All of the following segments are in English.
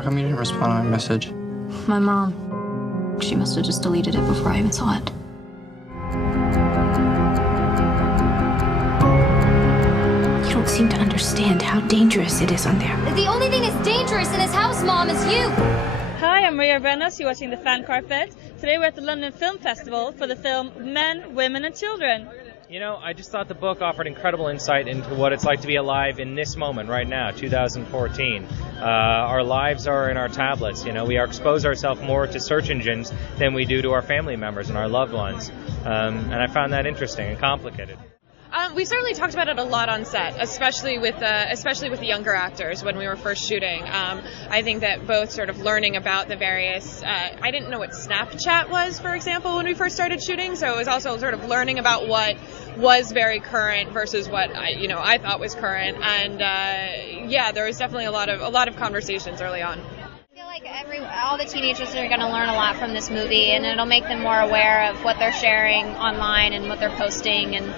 How come you didn't respond to my message? My mom. She must have just deleted it before I even saw it. You don't seem to understand how dangerous it is on there. The only thing that's dangerous in this house, Mom, is you! Hi, I'm Evrenos. You're watching The Fan Carpet. Today we're at the London Film Festival for the film Men, Women and Children. You know, I just thought the book offered incredible insight into what it's like to be alive in this moment right now, 2014. Our lives are in our tablets. You know, we expose ourselves more to search engines than we do to our family members and our loved ones. And I found that interesting and complicated. We certainly talked about it a lot on set, especially with the younger actors when we were first shooting. I think that both sort of learning about the various, I didn't know what Snapchat was, for example, when we first started shooting, so it was also sort of learning about what was very current versus what I thought was current, and there was definitely a lot of conversations early on. I feel like all the teenagers are going to learn a lot from this movie, and it'll make them more aware of what they're sharing online and what they're posting, and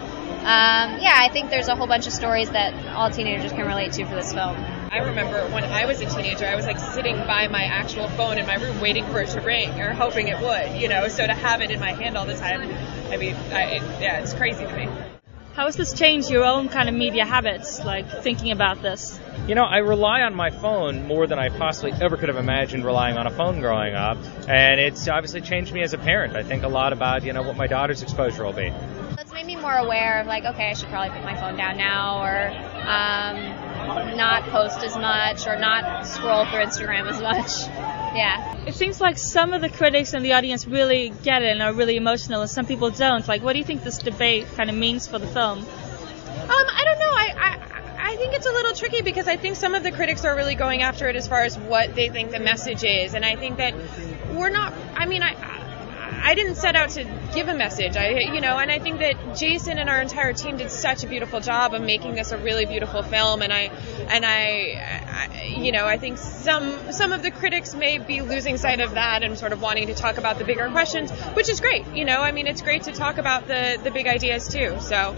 I think there's a whole bunch of stories that all teenagers can relate to for this film. I remember when I was a teenager, I was like sitting by my actual phone in my room waiting for it to ring or hoping it would, so to have it in my hand all the time, I mean, it's crazy to me. How has this changed your own kind of media habits, like thinking about this? You know, I rely on my phone more than I possibly ever could have imagined relying on a phone growing up, and it's obviously changed me as a parent. I think a lot about, what my daughter's exposure will be. It's made me more aware of like, okay, I should probably put my phone down now, or not post as much, or not scroll through Instagram as much. Yeah. It seems like some of the critics and the audience really get it and are really emotional, and some people don't. Like, what do you think this debate kind of means for the film? I don't know. I think it's a little tricky because I think some of the critics are really going after it as far as what they think the message is, and I think that we're not. I mean, I didn't set out to give a message, and I think that Jason and our entire team did such a beautiful job of making this a really beautiful film, and I think some of the critics may be losing sight of that and sort of wanting to talk about the bigger questions, which is great, I mean, it's great to talk about the big ideas too, so,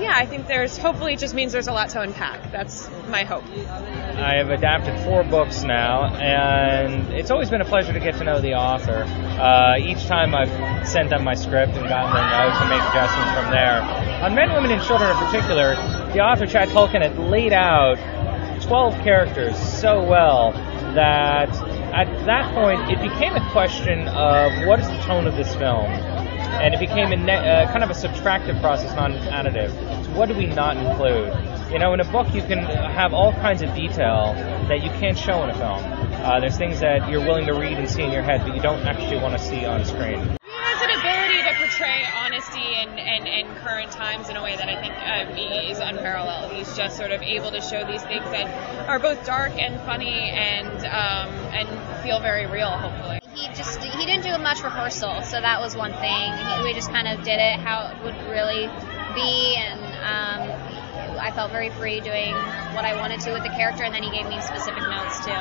I think hopefully it just means there's a lot to unpack. That's my hope. I have adapted 4 books now, and it's always been a pleasure to get to know the author. Each time I've sent them my script and gotten their notes and make adjustments from there. On Men, Women, and Children in particular, the author, Chad Culkin, had laid out 12 characters so well that at that point it became a question of what is the tone of this film? And it became kind of a subtractive process, not an additive. So what do we not include? In a book you can have all kinds of detail that you can't show in a film. There's things that you're willing to read and see in your head, but you don't actually want to see on screen. He has an ability to portray honesty and current times in a way that I think is unparalleled. He's just sort of able to show these things that are both dark and funny and feel very real, hopefully. He didn't do much rehearsal, so that was one thing. We just kind of did it how it would really be, and I felt very free doing what I wanted to with the character, and then he gave me specific notes too.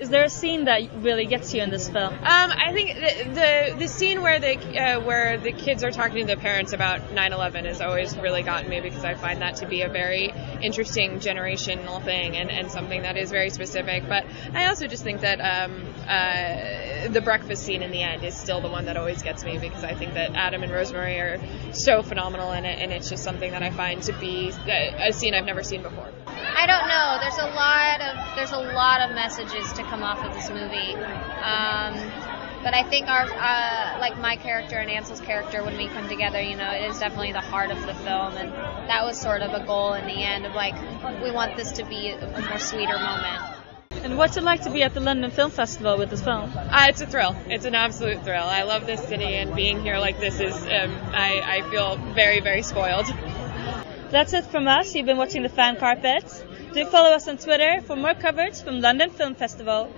Is there a scene that really gets you in this film? I think the scene where the kids are talking to the parents about 9/11 has always really gotten me, because I find that to be a very interesting generational thing and something that is very specific. But I also just think that the breakfast scene in the end is still the one that always gets me, because I think that Adam and Rosemary are so phenomenal in it, and it's just something that I find to be a scene I've never seen before. I don't know. There's a lot of messages to come off of this movie, but I think our like my character and Ansel's character, when we come together, it is definitely the heart of the film, and that was sort of a goal in the end of like, we want this to be a more sweeter moment. And what's it like to be at the London Film Festival with this film? It's a thrill. It's an absolute thrill. I love this city, and being here like this is, I feel very, very spoiled. That's it from us. You've been watching The Fan Carpet. Do follow us on Twitter for more coverage from London Film Festival.